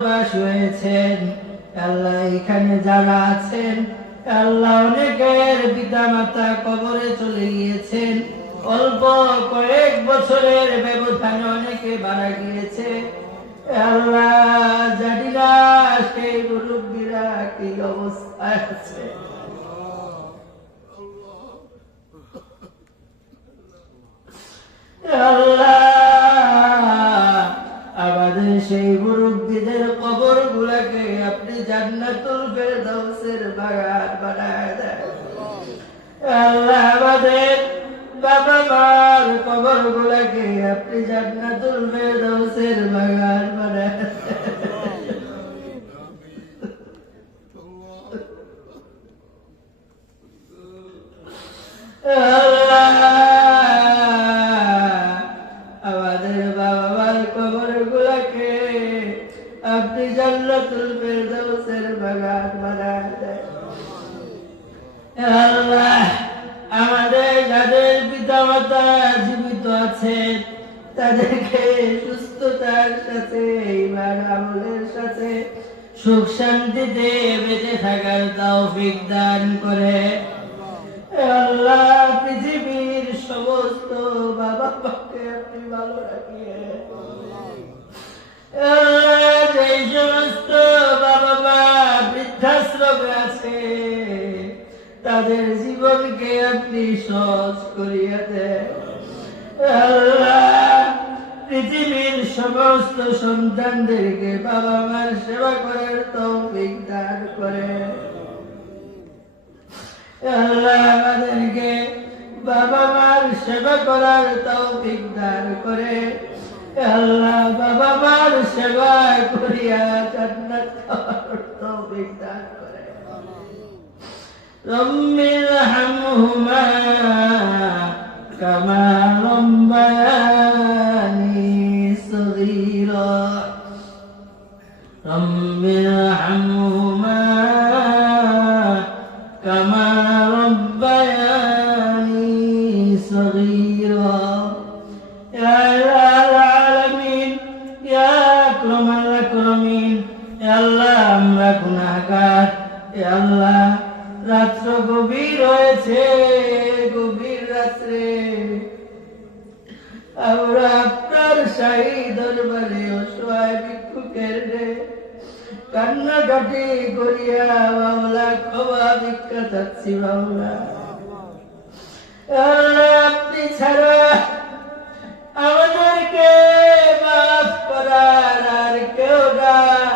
হয়েছেন আল্লাহ, এখানে যারা আছেন আল্লাহ, অনেকের পিতা মাতা কবরে চলে গিয়েছেন, অল্প কয়েক বছরের ব্যবধানে অনেকে মারা গিয়েছে। আল্লাহ, জানি না সেই মুরব্বীরা কি অবস্থায় আছে। আল্লাহ, আমাদের সেই মুরব্বীদের কবর গুলাকে আপনি জান্নাতুল ফেরদাউসের বাগান বানায় দেন। আল্লাহ, আমাদের বাবা মার কবর গুলাকে আপনি জান্নাতুল ফেরদাউসের বাগান বানায় দেন। আমাদের বাবা মার কবর গুলাকে আপনি জান্নাতুল ফেরদাউসের বাগান বানায় দেন। আল্লাহ, আমাদের যাদের পিতা মাতা জীবিত আছেন তাদেরকে সুস্থতার সাথে ঈমান আমলের সাথে সুখ শান্তিতে বেঁচে থাকার তৌফিক দান করে। আল্লাহ, পৃথিবীর সমস্ত বাবা মাকে আপনি ভালো রাখিয়ে। আল্লাহ, যেই সমস্ত বাবা মা বৃদ্ধাশ্রমে আছে তাদের জীবনকে আপনি সহজ করিয়া দেন। আল্লাহ, পৃথিবীর সমস্ত সন্তানদেরকে বাবা মার সেবা করার তৌফিক দান করে। আল্লাহ, আমাদেরকে বাবা মার সেবা করার তৌফিক দান করে। আল্লাহ, বাবা মার সেবা করিয়া জান্নাত পাওয়ার তৌফিক দান করে। রব্বিরহামহুমা কামা রব্বায়ানি সগীরা। রব্বিরহামহুমা কামা রব্বায়ানি সগীরা। ইয়া ইলাহাল আলামিন, ইয়া আকরামাল আকরামিন। ইয়া আল্লাহ, আমরা গুনাহগার। ইয়া আল্লাহ, রাত্র গভীর হয়েছে, গভীর রাত্রে আমরা আপনার শাহী দরবারে অসহায় ভিক্ষুকের কান্নাকাটি করিয়া মাওলা ক্ষমা ভিক্ষা চাচ্ছি। মাওলা, আল্লাহ, আপনি ছাড়া আমাদেরকে মাফ করার আর কেউ না।